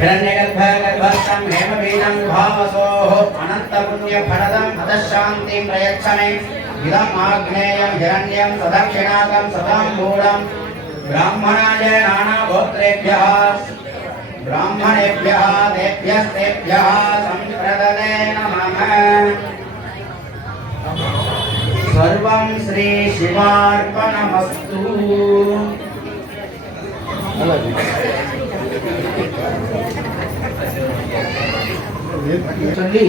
हिरण्यगर्भगर्भस्थं हेमवीनं भावसोः अनन्तपुण्यफलदम् अधशान्तिं प्रयच्छने इदम् आग्नेयं हिरण्यं सदक्षिणाकं सदाम्बूढं ब्राह्मणाय नानागोत्रेभ्यः ब्राह्मणेभ्यः तेभ्यस्तेभ्यः संप्रददे नमः। सर्वं श्री शिवार्पणमस्तु। சொல்லி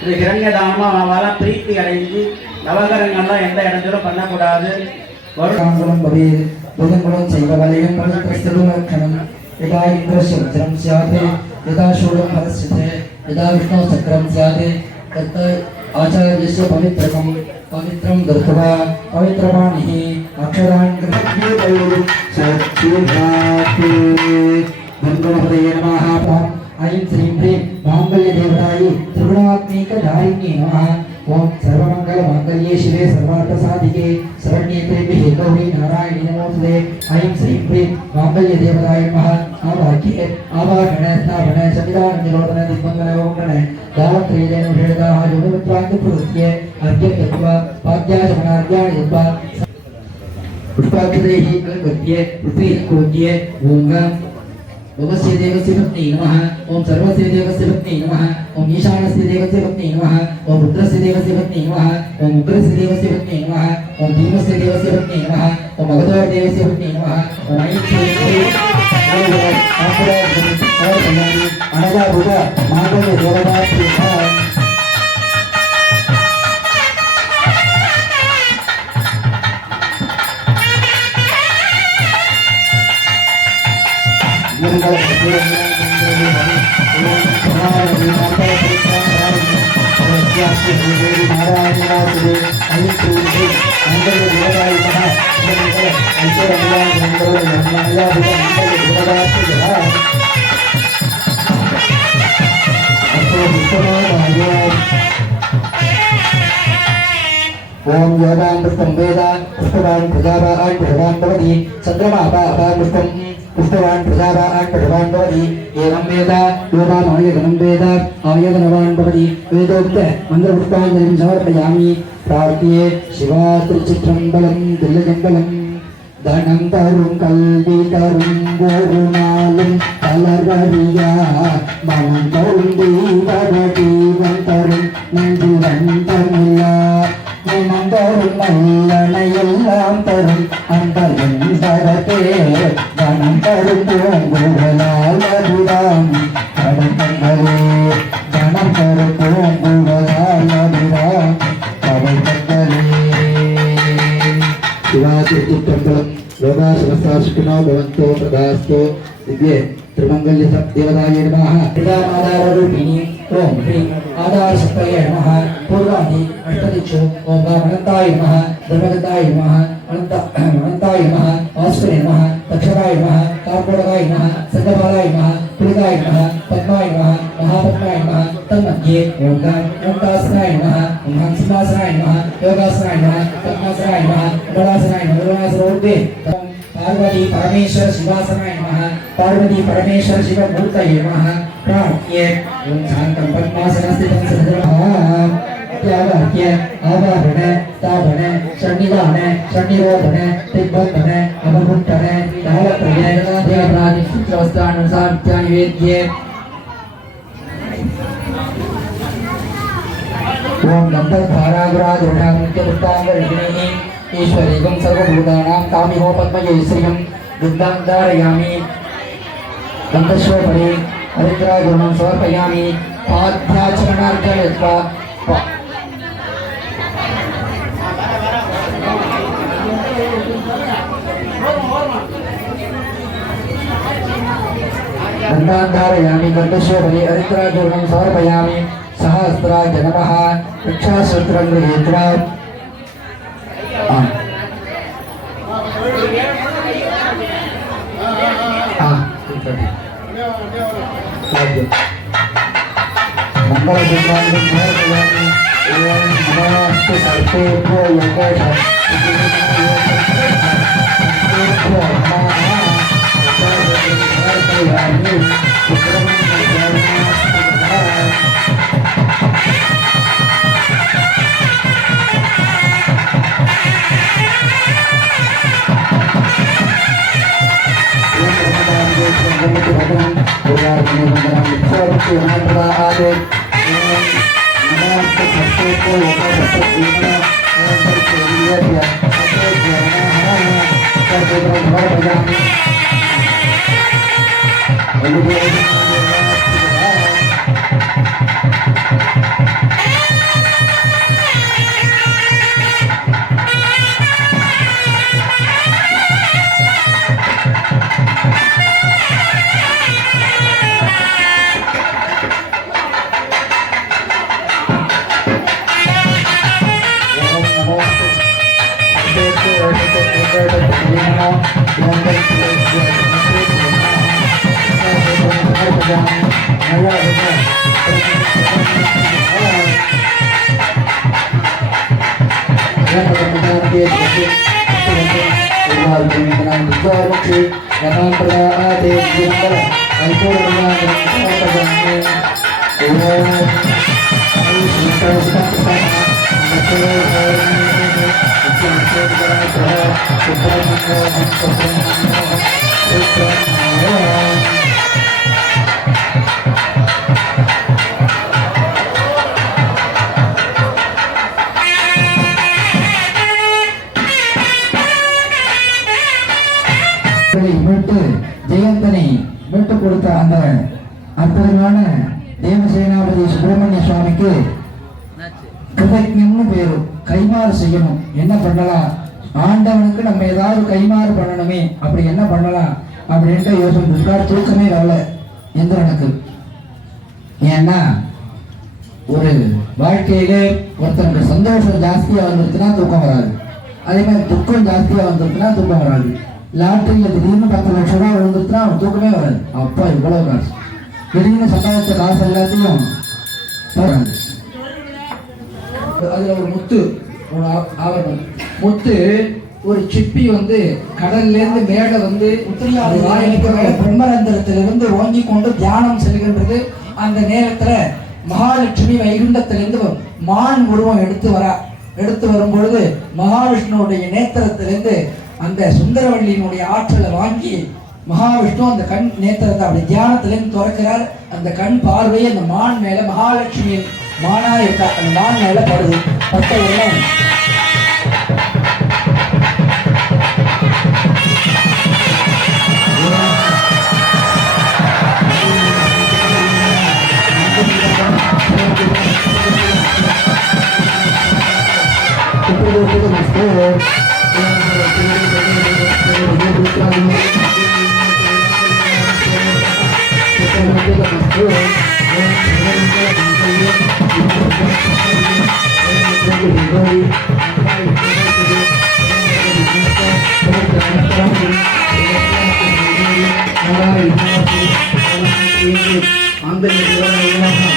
இது கிரண்ய தானமா அவள பிரீத்தி அடைஞ்சு நவகரங்கள்லாம் எந்த இடத்திலும் பண்ணக்கூடாது. வருடம் புதங்குலம் செய்வகலையும் பரிசுத்தம் यदा इंद्रशब्दं स्यात् यदा शूलं परस्यते यदा विष्णु चक्रं स्यात् तत् आचार्यस्य पवित्रं दत्त्वा पवित्रवाणिः अक्षरान् गृह्णीतौ सच्चिदात् गणपतये नमः। ऐं श्रीं ह्रीं माङ्गल्यदेवतायै त्रिगुणात्मिकधारिण्यै नमः। ओम सर्वमंगलमांगल्ये शिवे सर्वार्थसाधिके शरण्ये त्र्यंबके गौरी नारायणी नमोस्तुते। ऐं श्रीं ह्रीं माङ्गल्यदेवताय नमः। आवाक्ये आवाहने स्थापने संविधान निरोधने दिग्मंगल ओंकणे दावत्रेजेन भेदाः योगमित्राङ्गपुरुष्ये अर्घ्यत्वा पाद्याचमनार्घ्याणि दत्त्वा पुष्पाक्षतैः अलङ्कृत्य पृथ्वीः पूज्य ओं ओमस्य देवस्य पत्नी नमः। ओम सर्वस्य देवस्य पत्नी नमः। ओम ईशानस्य देवस्य पत्नी नमः। ओम रुद्रस्य देवस्य पत्नी नमः। ओम उग्रस्य देवस्य पत्नी नमः। ओम भीमस्य देवस्य पत्नी नमः। ओम मगधर देवस्य पत्नी नमः। ओम ऐं श्रीं अनगाभूत मांगल्य देवताभ्यो ओम योदान पुष्पं वेदा पुष्पवान् प्रजावान् पुष्पवान् भवति चन्द्रमा पुष्पं पुष्पवान् प्रजावान् पुष्पवान् भवति एवं वेद योदान आयतनं वेद आयतनवान् भवति वेदोक्त मन्त्रपुष्पाञ्जलिं समर्पयामि प्रार्थये शिवा त्रिचित्रम्बलं दिल्लजम्बलं धनं तरुं कल्वी तरुं गोरुणालं कलररिया मनं तरुं दीवरदीवं तरुं नन्दिवन्तमिला मनं तरुं नल्लनयெல்லாம் तरुं अन्तरं सरते धनं तरुं पूங்குழலால் அபிராம் கடந்தங்களே धनं तरुं पूங்குழலால் अभिराम கடந்தங்களே। शिवातिर्चित्रम्बलं लोका समस्ता सुखिनो भवन्तु तदास्तु। दिव्ये त्रिमंगल्य देवताय नमः। प्रजामाधाररूपिणी ओम ह्रीं आधारशक्तये नमः। पूर्वाणि अष्टदिक्षु ओम अनन्ताय नमः धर्मदत्ताय नमः अनन्ताय नमः वासुदेवाय नमः तक्षकाय नमः कार्कोटकाय नमः संगपालाय नमः पुलिकाय नमः पद्माय नमः महापद्माय नमः तन्मध्ये ओम अनन्तासनाय नमः ओम हंसनासनाय नमः योगासनाय नमः पद्मासनाय नमः बलासनाय नमः बलासनोर्ध्वे पार्वती परमेश्वर शिवासनाय नमः पार्वती परमेश्वर शिवमूर्तये नमः। प्रार्थये ओम शान्तं पद्मासनस्थितं सदनः त्यागार्घ्य आवाहन स्थापन सन्निधान सन्निरोधन दिग्बन्धन अवमुक्तन दालप्रजयनाध्याप्रादिष्टवस्थानुसार निवेद्ये ओम गन्धर्वारागुरादुर्णां नित्यपुष्टाङ्गरिणैः ईश्वरीगं सर्वभूतानां कामिहो पद्मये श्रियं दुग्धां धारयामि गन्धस्वपरि हरिद्रागुणं समर्पयामि पाद्याचमनार्घ्ययत्वा गन्धाधारयामि गन्धस्वपरि हरिद्रागुणं समर्पयामि सहस्राय नमः। रक्षासूत्रं गृहीत्वा मंगलसूत्राणि समर्पयामि। ओम नमस्ते सर्वेभ्यो மீட்டு ஜெயந்தனை மீட்டு கொடுத்த அந்த அற்புதமான தேவசேனாபதி சுப்பிரமணிய சுவாமிக்கு கிருதஜ்ஞன்னு பேரு. கைமாறு செய்யணும். என்ன பண்ணலாம், ஆண்டவனுக்கு நம்ம ஏதாவது கைமாறு பண்ணணுமே, அப்படி என்ன பண்ணலாம் அப்படின்ட்டு யோசனை. தூக்கமே வரல இந்திரனுக்கு. ஏன்னா ஒரு வாழ்க்கையிலே ஒருத்தனுக்கு சந்தோஷம் ஜாஸ்தியா வந்துருச்சுன்னா தூக்கம் வராது, அதே மாதிரி துக்கம் ஜாஸ்தியா வந்துருச்சுன்னா தூக்கம் வராது. லாட்டரியில திடீர்னு 10 லட்சம் ரூபாய் விழுந்துருச்சுன்னா அவன் தூக்கமே வராது. அப்பா இவ்வளவு காசு, திடீர்னு சம்பாதிச்ச காசு எல்லாத்தையும் அதுல ஒரு முத்து, ஒரு ஆவரணம் முத்து, ஒரு சிப்பி வந்து கடல்ல இருந்து மேல வந்து பிரம்மரந்திரத்திலிருந்து ஓங்கி கொண்டு தியானம் செல்கின்றது. அந்த நேரத்துல மகாலட்சுமி வைகுண்டத்திலிருந்து மான் உருவம் எடுத்து வரும் பொழுது மகாவிஷ்ணுடைய நேத்திரத்திலிருந்து அந்த சுந்தரவள்ளியினுடைய ஆற்றலை வாங்கி மகாவிஷ்ணு அந்த கண் நேத்திரத்தை அப்படி தியானத்திலிருந்து திறக்கிறார். அந்த கண் பார்வையை அந்த மான் மேல, மகாலட்சுமியின் மானா இருக்கா, அந்த மான் மேல படுது. பட்ட உடனே அந்த